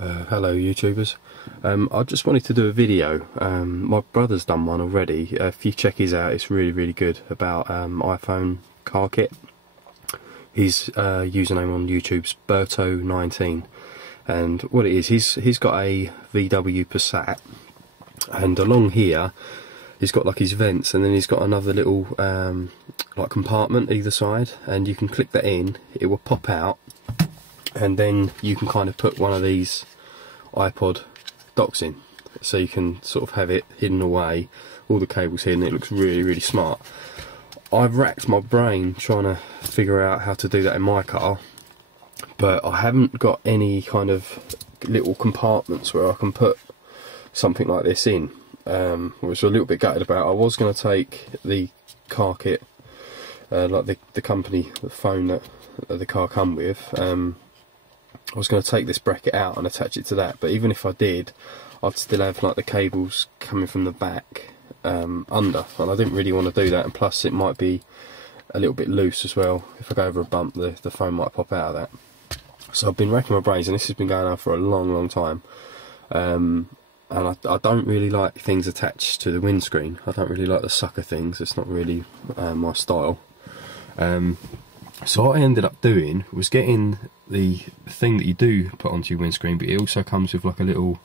Hello YouTubers. I just wanted to do a video. My brother's done one already. If you check his out, it's really good, about iPhone car kit. His username on YouTube's Berto19, and what it is, he's got a VW Passat, and along here he's got like his vents, and then he's got another little like compartment either side, and you can click that in, it will pop out, and then you can kind of put one of these iPod docks in, so you can sort of have it hidden away, all the cables hidden. It looks really smart. I've racked my brain trying to figure out how to do that in my car, but I haven't got any kind of little compartments where I can put something like this in, which I'm a little bit gutted about. I was going to take the car kit, like the company, the phone that the car come with, I was going to take this bracket out and attach it to that, but even if I did, I'd still have like the cables coming from the back under, and I didn't really want to do that, and plus it might be a little bit loose as well. If I go over a bump, the phone might pop out of that. So I've been racking my brains, and this has been going on for a long time, and I don't really like things attached to the windscreen. I don't really like the sucker things. It's not really my style. So what I ended up doing was getting the thing that you do put onto your windscreen, but it also comes with like a little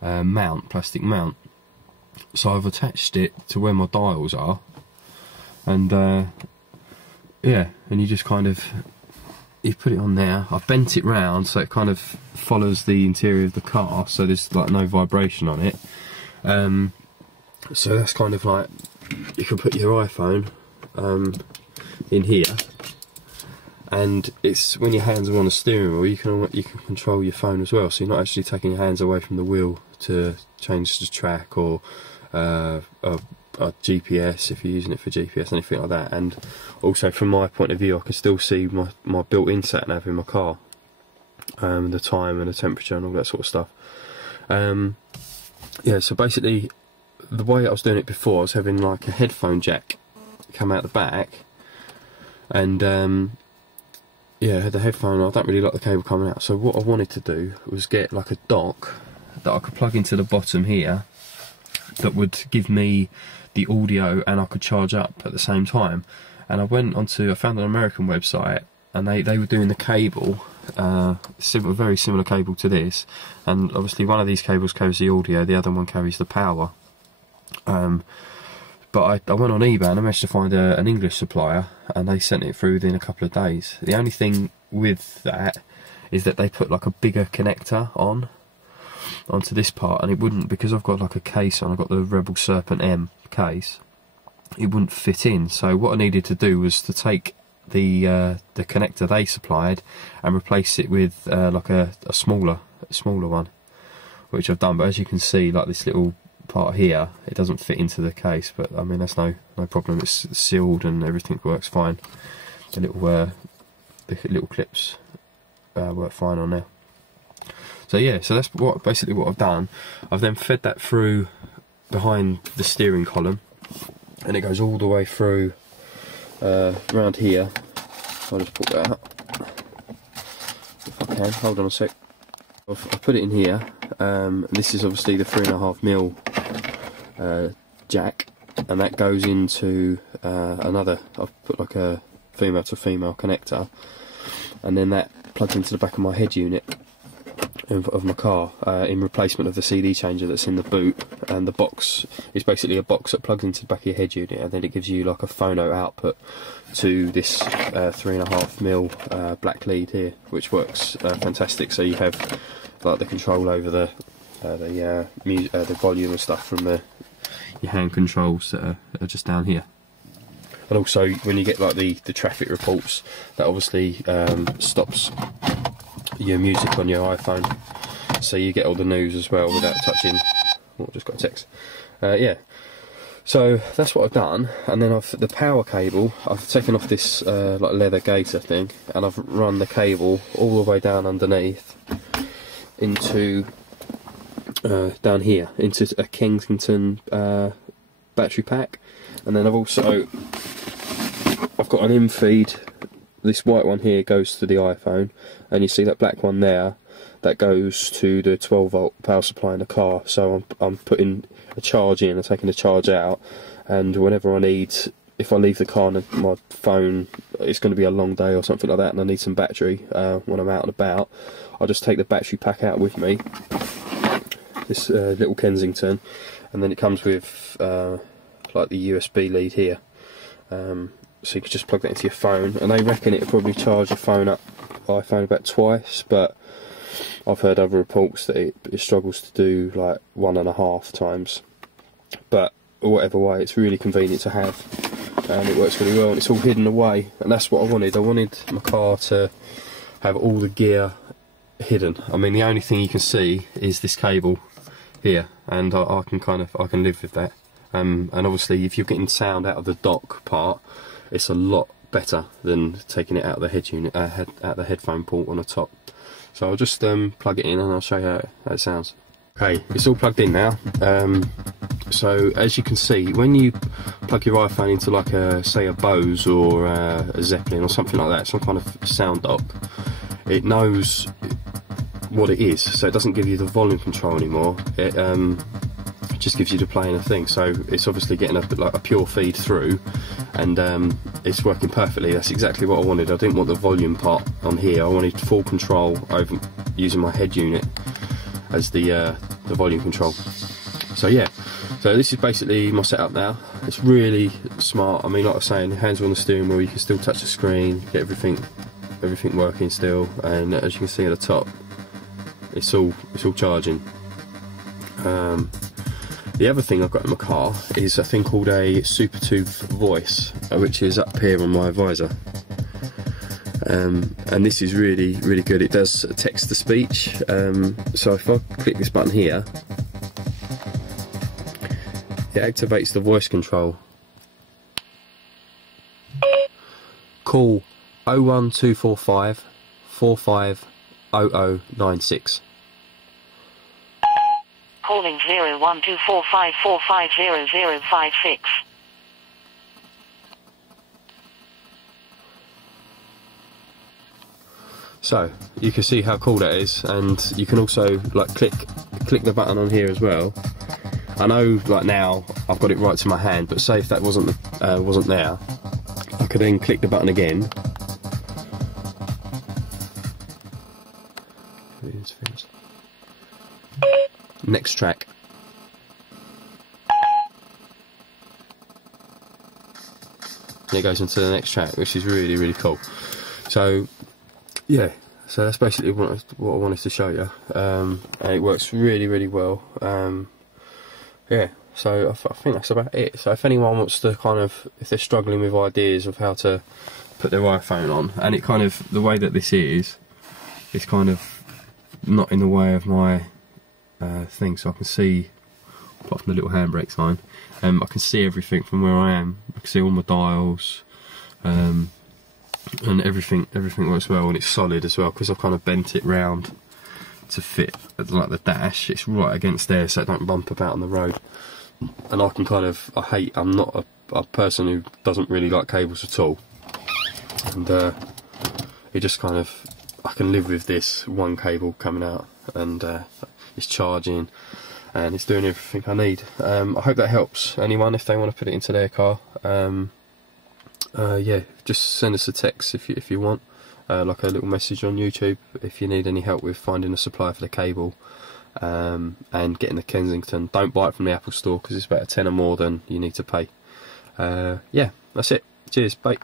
plastic mount. So I've attached it to where my dials are, and yeah, and you just kind of, you put it on there. I've bent it round so it kind of follows the interior of the car, so there's like no vibration on it. So that's kind of like, you can put your iPhone in here, and it's when your hands are on the steering wheel, you can control your phone as well, so you're not actually taking your hands away from the wheel to change the track, or a GPS if you're using it for GPS, anything like that. And also from my point of view, I can still see my built-in sat nav in my car, the time and the temperature and all that sort of stuff. Yeah, so basically the way I was doing it before, I was having like a headphone jack come out the back, and yeah, I had the headphone. I don't really like the cable coming out, so what I wanted to do was get like a dock that I could plug into the bottom here, that would give me the audio and I could charge up at the same time. And I found an American website, and they were doing the cable, very similar cable to this, and obviously one of these cables carries the audio, the other one carries the power. But I went on eBay and I managed to find an English supplier, and they sent it through within a couple of days. The only thing with that is that they put like a bigger connector onto this part, and it wouldn't, because I've got like a case on, I've got the Rebel Serpent M case, it wouldn't fit in. So what I needed to do was to take the connector they supplied and replace it with like a smaller one, which I've done. But as you can see, like this little part here, it doesn't fit into the case, but I mean that's no problem. It's sealed and everything works fine. The little clips work fine on there. So yeah, so that's basically what I've done. I've then fed that through behind the steering column, and it goes all the way through around here. I'll just put that up if I can. Hold on a sec. I've put it in here. This is obviously the 3.5mm jack, and that goes into another. I've put like a female to female connector, and then that plugs into the back of my head unit of my car, in replacement of the CD changer that's in the boot. And the box is basically a box that plugs into the back of your head unit, and then it gives you like a phono output to this 3.5mm black lead here, which works fantastic. So you have like the control over the volume and stuff from your hand controls that are just down here. And also when you get like the traffic reports, that obviously stops your music on your iPhone, so you get all the news as well without touching. Oh, just got a text. Yeah, so that's what I've done. And then the power cable, I've taken off this like leather gaiter thing, and I've run the cable all the way down underneath into down here into a Kensington battery pack. And then I've got an in-feed this white one here goes to the iPhone, and you see that black one there, that goes to the 12-volt power supply in the car. So I'm putting a charge in and taking the charge out, and whenever I need, if I leave the car and my phone, it's going to be a long day or something like that, and I need some battery when I'm out and about, I'll just take the battery pack out with me, this little Kensington, and then it comes with like the USB lead here. So you can just plug that into your phone, and they reckon it'll probably charge your iPhone about twice, but I've heard other reports that it struggles to do like 1.5 times. But whatever way, it's really convenient to have, and it works really well, and it's all hidden away, and that's what I wanted. I wanted my car to have all the gear hidden. I mean, the only thing you can see is this cable here, and I can live with that. And obviously, if you're getting sound out of the dock part, it's a lot better than taking it out of the head unit, out the headphone port on the top. So I'll just plug it in, and I'll show you how it sounds. Okay, it's all plugged in now. So as you can see, when you plug your iPhone into like say a Bose or a Zeppelin or something like that, some kind of sound dock, it knows what it is, so it doesn't give you the volume control anymore. It just gives you the play and the thing, so it's obviously getting a pure feed through, and it's working perfectly. That's exactly what I wanted. I didn't want the volume part on here. I wanted full control over using my head unit as the volume control. So yeah, so this is basically my setup now. It's really smart. I mean, like I was saying, hands are on the steering wheel, you can still touch the screen, get everything working still, and as you can see at the top, it's all charging. The other thing I've got in my car is a thing called a SuperTube voice, which is up here on my visor. And this is really, really good. It does text to speech. So if I click this button here, it activates the voice control. Call 01245 450096. Calling 01245450056. So you can see how cool that is, and you can also like click the button on here as well. I know like now I've got it right to my hand, but say if that wasn't there, I could then click the button again. Next track. And it goes into the next track, which is really, really cool. So yeah, so that's basically what I wanted to show you, and it works really, really well. Yeah, so I think that's about it. So if anyone wants to if they're struggling with ideas of how to put their iPhone on, and it the way that this is, it's kind of not in the way of my thing, so I can see, apart from the little handbrake sign, I can see everything from where I am. I can see all my dials, and everything works well, and it's solid as well, because I've kind of bent it round to fit like the dash. It's right against there, so it don't bump about on the road. And I can I'm not a person who doesn't really like cables at all, and it just I can live with this one cable coming out, and it's charging, and it's doing everything I need. I hope that helps anyone if they want to put it into their car. Yeah, just send us a text if you want, like a little message on YouTube if you need any help with finding a supplier for the cable, and getting the Kensington. Don't buy it from the Apple store, because it's about a tenner more than you need to pay. Yeah, that's it. Cheers, bye.